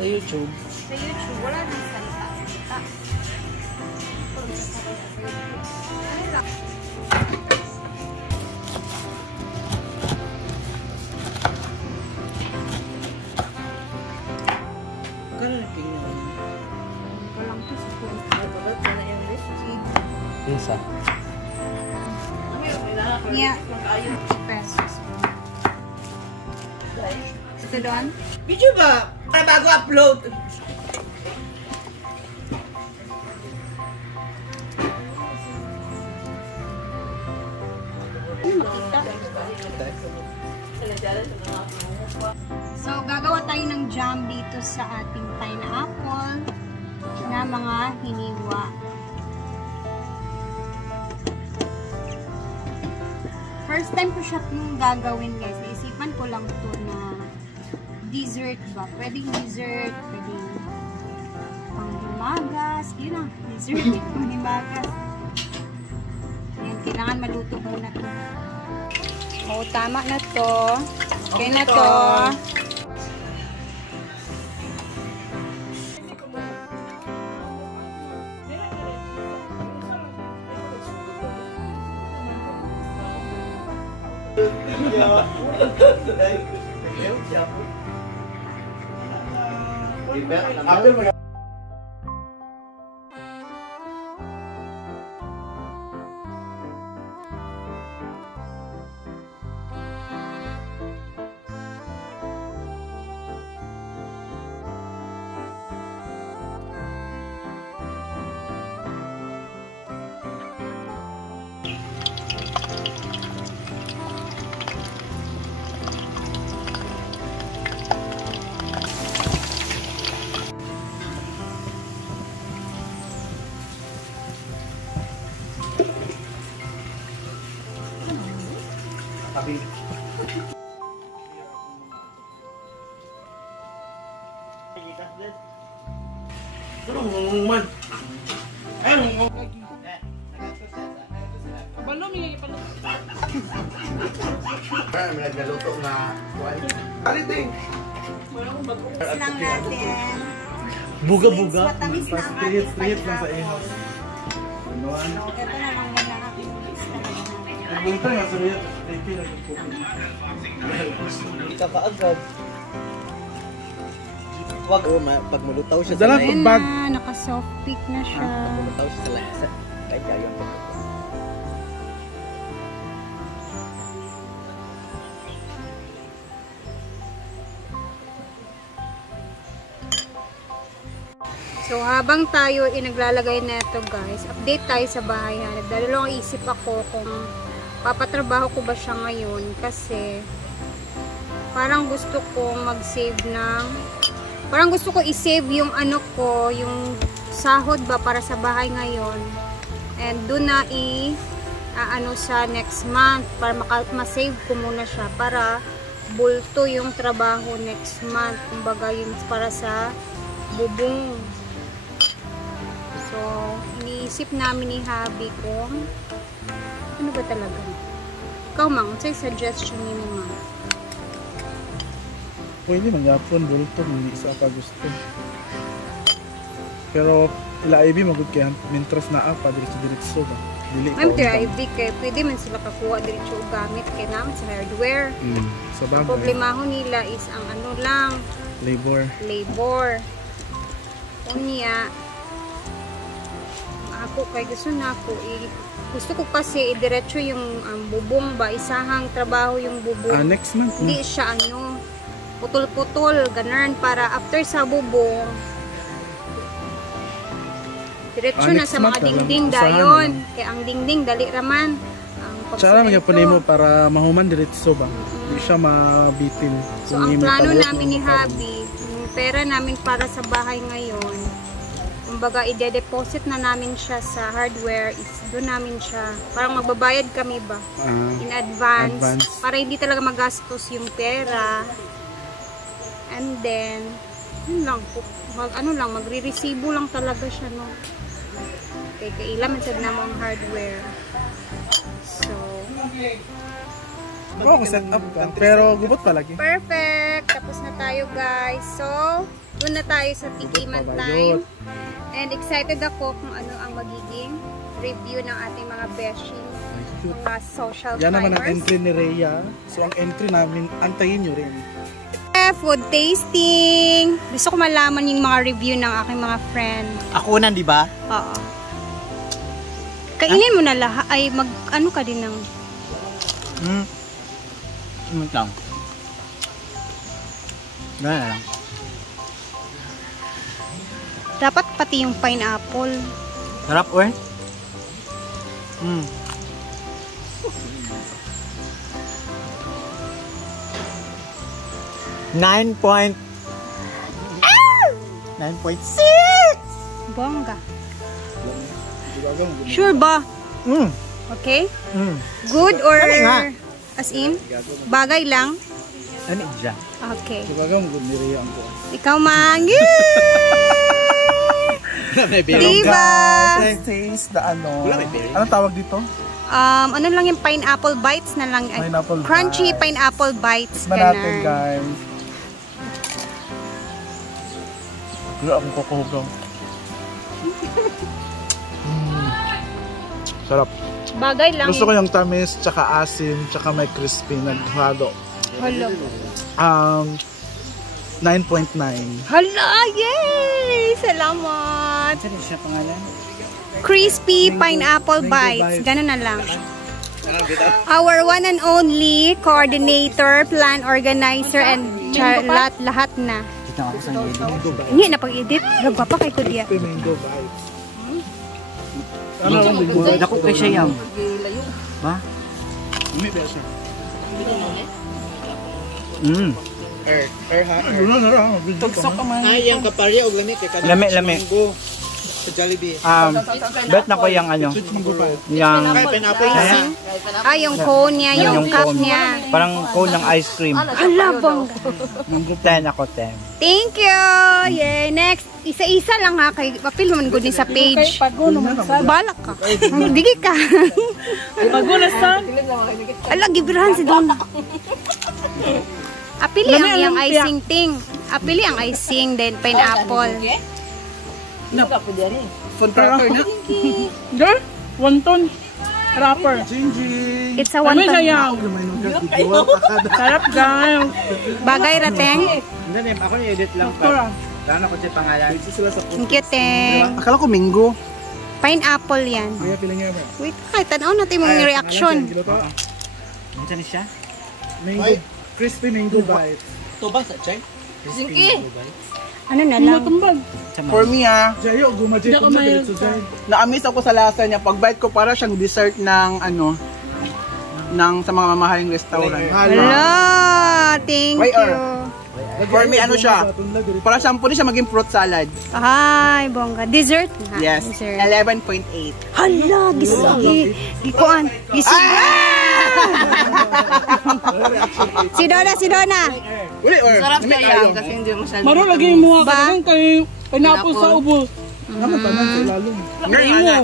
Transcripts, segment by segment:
Sa YouTube. Sa YouTube, wala nang salita. Kano na tingnan mo? Walang piso po. Bakit ka na yung list? Isa. Yeah. Pesos. Ito doon? Video ba? Para bago upload. So, gagawa tayo ng jam dito sa ating pineapple na mga hiniwa. First time ko siya gagawin, guys. Naisipan ko lang to na dessert ba? Pwedeng dessert, pwedeng panghimagas. Yun na, dessert, panghimagas. Ayan, kailangan maluto muna to. Oo, tama na to. Okay na to. Tapi man. Balom yung ipalot. May nagluto nga kuan. Aliting. Lang natin. Buga-buga. Matamis na ang ating pineapple. Anuan. So, ito na lang muna ang ating mix talaga natin. Bunta nga sa riyan. Thank you. Kakaagad. Wag pag mulutaw siya sa Ayan na, naka-soft peak na siya. Pag mulutaw siya sa lasa. Kahit kaya yung pagkakas. So, habang tayo naglalagay na ito, guys, update tayo sa bahay. Nagdalawang isip ako kung papatrabaho ko ba siya ngayon kasi parang gusto ko mag-save ng parang gusto ko i-save yung ano ko, yung sahod ba para sa bahay ngayon. And doon na ano sa next month para ma-save ko muna siya para bulto yung trabaho next month. Kumbaga yung para sa bubong. So, iniisip namin ni Habi kung ano ba talaga. Ikaw, Mang, sa'yo suggestion niyo ni Mang. Pwede magyapon, bulto, hindi sa ka gusto. Pero, ila IV magod kaya, mintras na apa, diretso ba? Ma'am, IV kaya pwede man sila kakuha diretso o gamit kaya namin sa hardware. Sa Ang bagay. problema ho nila is ang ano lang, labor. Unya, ako kay gusto na ako gusto ko kasi diretso yung bubong ba, isahang trabaho yung bubong. Next month. Hindi siya ano, putol-putol, ganun para after sa bubong diretso na sa mga dingding dayon. Kaya ang dingding dali raman. Tsara magyapon mo para mahuman diretso ba? Hindi siya mabitin. So ang plano namin ni Habi, yung pera namin para sa bahay ngayon, kumbaga ide-deposit na namin siya sa hardware, is doon namin siya, parang magbabayad kami ba in advance para hindi talaga magastos yung pera. And then yun lang, magre-resibo lang talaga siya, no. Okay, kailan man sad na mo ang hardware. So set up ka, pero gubot pa lagi. perfect, tapos na tayo, guys. So Doon na tayo sa tikiman time. And excited ako kung ano ang magiging review ng ating mga beshi. Mga social Yan naman ang climbers. entry ni Rhea. So ang entry namin, antayin nyo rin. Food tasting. Gusto ko malaman yung mga review ng aking mga friend. Ako na, di ba? Oo. Kainin mo na lahat. Ay, ano ka din ng... Lang. Ganyan lang. Dapat pati yung pineapple. Sarap, we. 9.6. Bongga. Sure ba? Okay? Good or... As in? Bagay lang? Ano dyan? Okay. Dibaga mo ni Rhea ang ko. Ikaw, Mangi! Diba? Taste the ano. Wala, may berry. Anong tawag dito? Ano lang yung pineapple bites na lang. Ay, Pineapple crunchy bites. pineapple bites. Tikman natin, Ganun. guys. Wala akong kukugaw. Sarap. Bagay lang. Gusto ko yung tamis, tsaka asin, tsaka may crispy naghalo. Hala. 9.9. Hala! Yay! Salamat! Ano siya pangalan? Crispy pineapple bites. Ganun na lang. Our one and only coordinator, plan organizer, and lahat na. Dito ako sa ngilin. Hindi na pag-edit. Lagwa pa kay Kudia. Mango bites. Dako kay siya yung. Ba? Hindi ba siya? Air ha? Tugsok ka man. Ay, yung kaparya o lami kay kanina. Lami. Sa Jollibee. Bet na ko yung ano. Yung Yung cone niya, yung cup niya. parang cone ng ice cream. Hala, bongga. 10 ako 10. Thank you! Yay! Next, isa-isa lang ha. Kay papil mo good ni sa page. Balak ka. Digi ka. Pagulasan. Ala, gibrahan si Don. Apili ang iyang icing ting. Apili ang icing, then pineapple. Fun cracker na. Girl, wonton. Rapper. Jinjing. It's a Kami one sayaw. Sarap guys. Bagay rateng. Hindi, ako i-edit lang Tora. Saan ako siya pangalan? Thank you, Teng. Akala ko mango. Pineapple yan. Kaya pila nga ba? Wait, kahit tanaw natin mong reaction. Ano siya siya? Mango. Crispy mango bites. Ito ba sa Chay? Ano na lang? Tumbag. For me Jayo, gumajay ko na dito sa Jay. na-amaze ako sa lasa niya. Pag-bite ko para siyang dessert ng ano, sa mga mamahaling restaurant. Wala! Thank Wait, you. For me, ano siya? Para siyang pwede siya maging fruit salad. Ay, bongga. Dessert na. Yes, Dessert. 11.8. Hala, gikuan. Si Dona. Uli, or? Sarap kaya kasi hindi masyado. Maro lagi yung mga Ba? kailangan kay pineapple sa ubos. Ano tanan sa ilalong? Ngayon mo.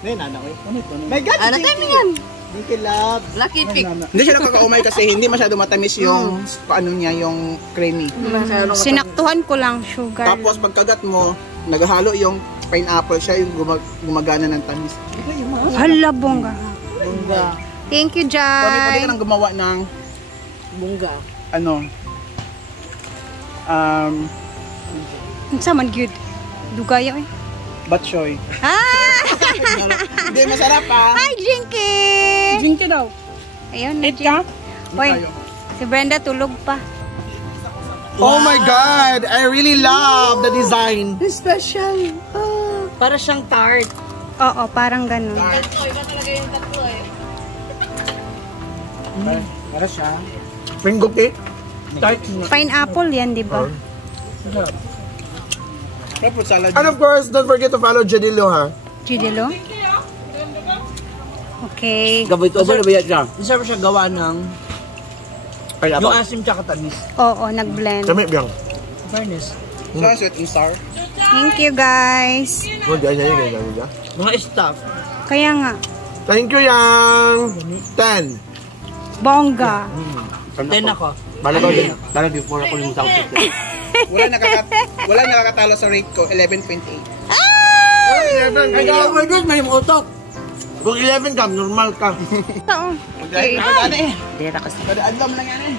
Ngayon, anak ko. My God, Ano tayo yan? thank you, love. Lucky pick. Hindi siya nakakaumay kasi hindi masyado matamis yung paano niya, yung creamy. Sinaktuhan ko lang sugar. Tapos pagkagat mo, naghahalo yung pineapple siya, yung gumagana ng tamis. Hala, bongga. Bungga. Thank you, Pwede ka Jai. nang gumawa ng Bungga. ano, Sa man good. Dugayo eh. batchoy. Ah! Hindi, masarap pa. Hi, Jinky! Jinky daw. Ayun na, Eat ka? Hoy, si Brenda tulog pa. Oh my God! I really love the design. Special. Para siyang tart. Oo, parang ganun. Iba talaga yung tatlo eh. Para siya. Mango cake. Pineapple yan, di ba? Fruit salad. And of course, don't forget to follow Jadilo, ha? Jidelo? Okay. Gabay ito ba nabayat siya? Deserve siya gawa ng Yung asim tsaka tamis. Oo, nag-blend. Kami, biyang. Fairness. So, sweet and sour. Thank you, guys. Mga staff. Kaya nga, Thank you, Yang. 10. bongga. 10 ako. Bala before ako yung South. Wala nakakatalo sa rate ko, 11.8. Kaya overdose, may utok. Kung 11 ka, normal ka. Oo. Okay. Kada-adlam lang yan eh.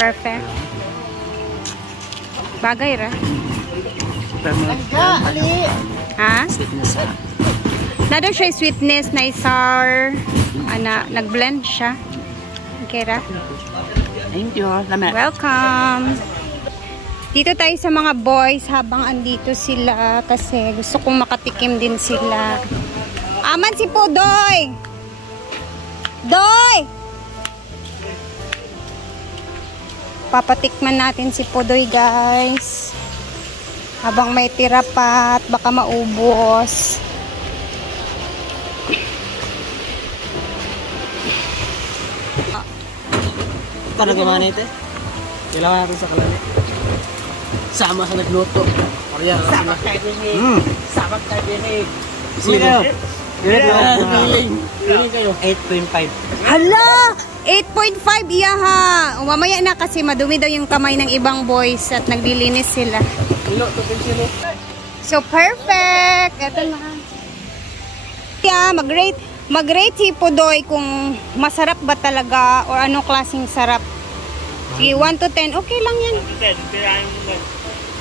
Perfect. Bagay ra. Ha? Nado siya sweetness na sour. Nag-blend siya. Okay ra. Thank you. Welcome. Dito tayo sa mga boys habang andito sila kasi gusto kong makatikim din sila. Aman si Pudoy! Doy! Papatikman natin si Pudoy, guys. Habang may tira pa at baka maubos. Para gumana ito. Kailangan natin sa kalani. Sama sa nagluto. Sabak tayo din eh. Sabak tayo din eh. Sino kayo? Sino kayo? 8.5. Hala! 8.5 iya ha. Mamaya na kasi madumi daw yung kamay ng ibang boys at naglilinis sila. So perfect. Ito na. Yeah, mag-rate si Pudoy kung masarap ba talaga or anong klaseng sarap. Sige, 1 to 10. Okay lang yan.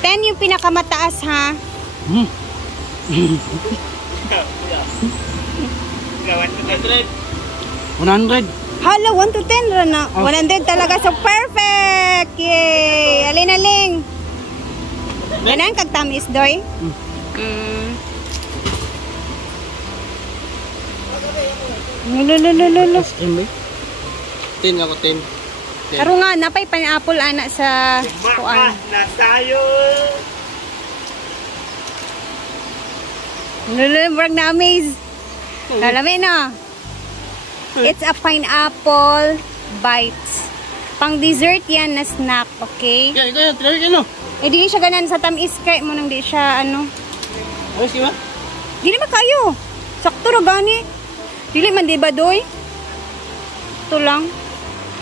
10 yung pinakamataas ha. 100. Hala, 1 to 10 na. 100 talaga. So perfect. Yay. Alin-aling. Ganaan kagtamis, Doy? Lululululu. 10 ako, 10. Aro nga, napay pineapple ana sa kuan. Lulululurag na amaze. Kalami na. It's a pineapple bites. Pang dessert yan na snack, okay? Ito yan, try ka no? Eh di siya ganan sa tamis kay mo nang di siya ano. Ayos ka ba? Dili ba kayo? Sakto ra gani. Dili man di ba, Doy? Ito lang.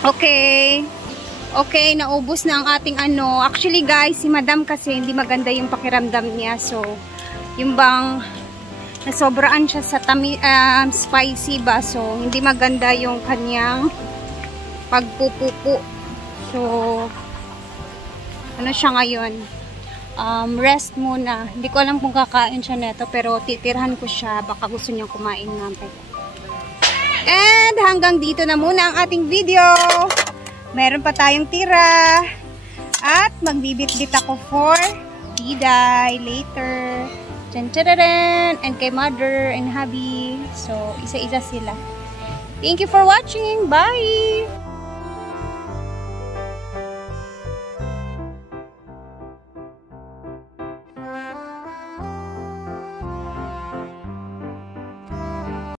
Okay. Okay, naubos na ang ating ano. Actually guys, si Madam kasi hindi maganda yung pakiramdam niya. So, yung bang nasobraan siya sa spicy ba. So, hindi maganda yung kanyang pagpupupo. So, ano siya ngayon? Rest muna. Hindi ko alam kung kakain siya neto, pero titirhan ko siya. Baka gusto niyang kumain nga. And hanggang dito na muna ang ating video. Meron pa tayong tira. At magbibit-bit ako for Diday later. Tantararan! And kay mother and hubby. So, isa-isa sila. Thank you for watching. Bye!